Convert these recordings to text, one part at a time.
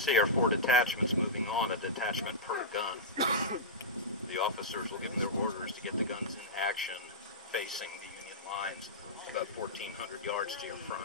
see are 4 detachments moving on, a detachment per gun. The officers will give them their orders to get the guns in action facing the Union lines about 1,400 yards to your front.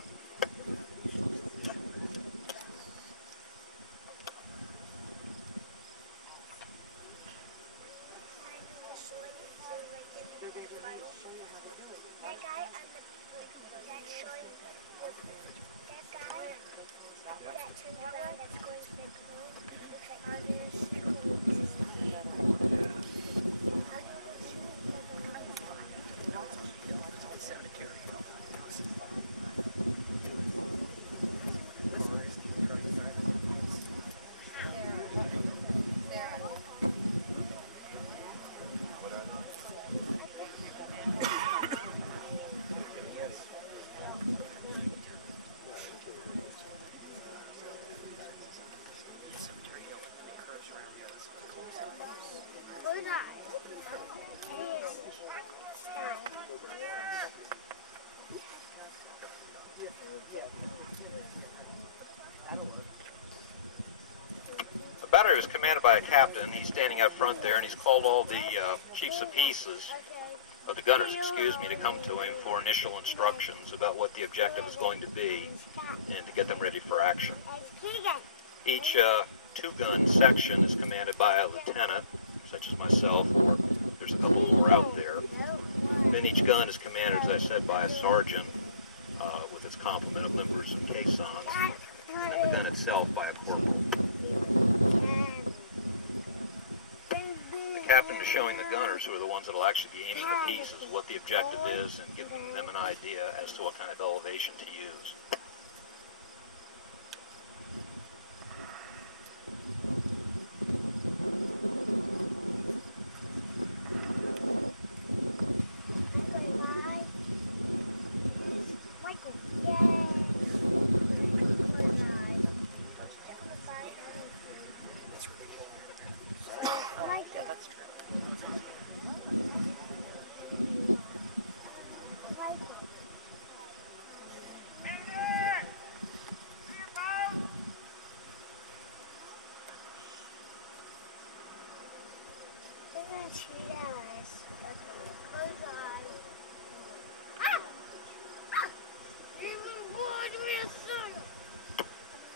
The battery was commanded by a captain. He's standing out front there, and he's called all the chiefs of pieces, the gunners, excuse me, to come to him for initial instructions about what the objective is going to be and to get them ready for action. Each 2-gun section is commanded by a lieutenant, such as myself, or there's a couple more out there. Then each gun is commanded, as I said, by a sergeant with its complement of limbers and caissons, and then the gun itself by a corporal. The captain is showing the gunners, who are the ones that will actually be aiming the pieces, what the objective is and giving them an idea as to what kind of elevation to use.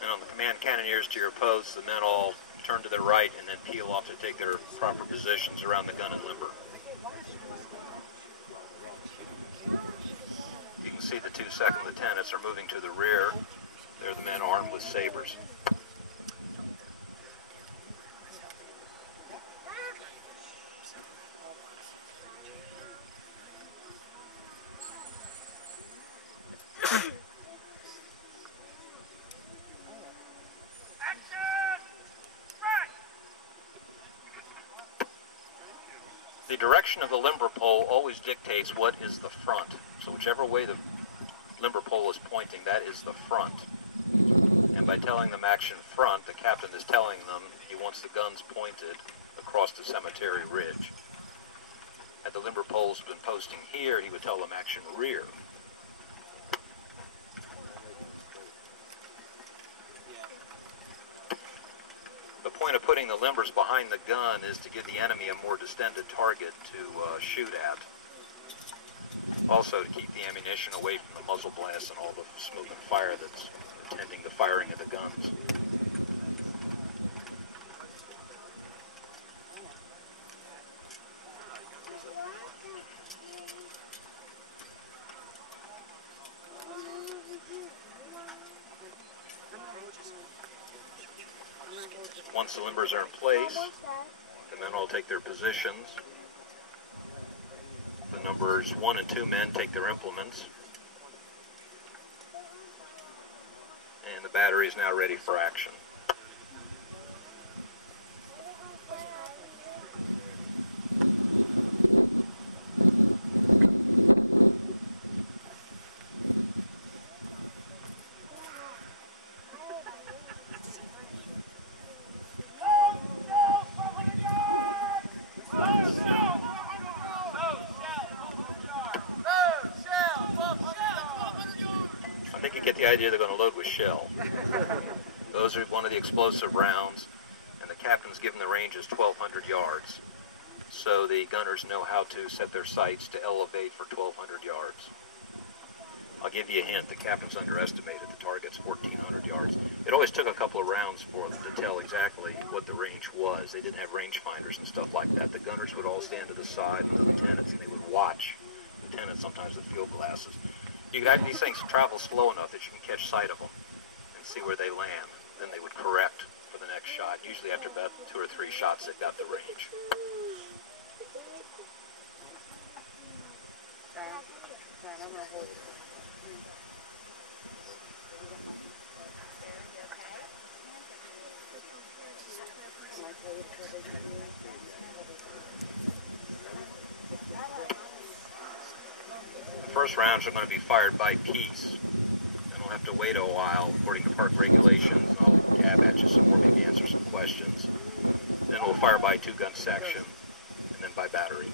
And on the command cannoneers to your posts, the men all turn to their right and then peel off to take their proper positions around the gun and limber. You can see the 2 second lieutenants are moving to the rear. They're the men armed with sabers. The direction of the limber pole always dictates what is the front. So whichever way the limber pole is pointing, that is the front. And by telling them action front, the captain is telling them he wants the guns pointed across the cemetery ridge. Had the limber poles been posting here, he would tell them action rear. The point of putting the limbers behind the gun is to give the enemy a more distended target to shoot at. Also to keep the ammunition away from the muzzle blast and all the smoke and fire that's attending the firing of the guns. Once the limbers are in place, the men all take their positions. The numbers 1 and 2 men take their implements. And the battery is now ready for action. You get the idea they're going to load with shell. Those are one of the explosive rounds, and the captain's given the range as 1,200 yards. So the gunners know how to set their sights to elevate for 1,200 yards. I'll give you a hint. The captain's underestimated. The target's 1,400 yards. It always took a couple of rounds for them to tell exactly what the range was. They didn't have range finders and stuff like that. The gunners would all stand to the side, and the lieutenants, and they would watch. Lieutenants sometimes with field glasses. You could have these things travel slow enough that you can catch sight of them and see where they land. Then they would correct for the next shot. Usually after about 2 or 3 shots, they've got the range. The first rounds are going to be fired by piece. Then we'll have to wait a while according to park regulations. I'll gab at you some more, maybe answer some questions. Then we'll fire by 2-gun section, and then by battery.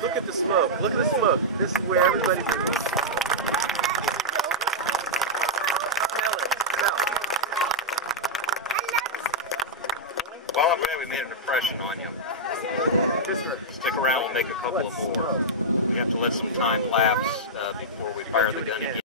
Look at the smoke. Look at the smoke. This is where everybody moves. Smell it. Smell it. Well, I'm glad we made an impression on you. Stick around, we'll make a couple of more. We have to let some time lapse before we fire the gun again.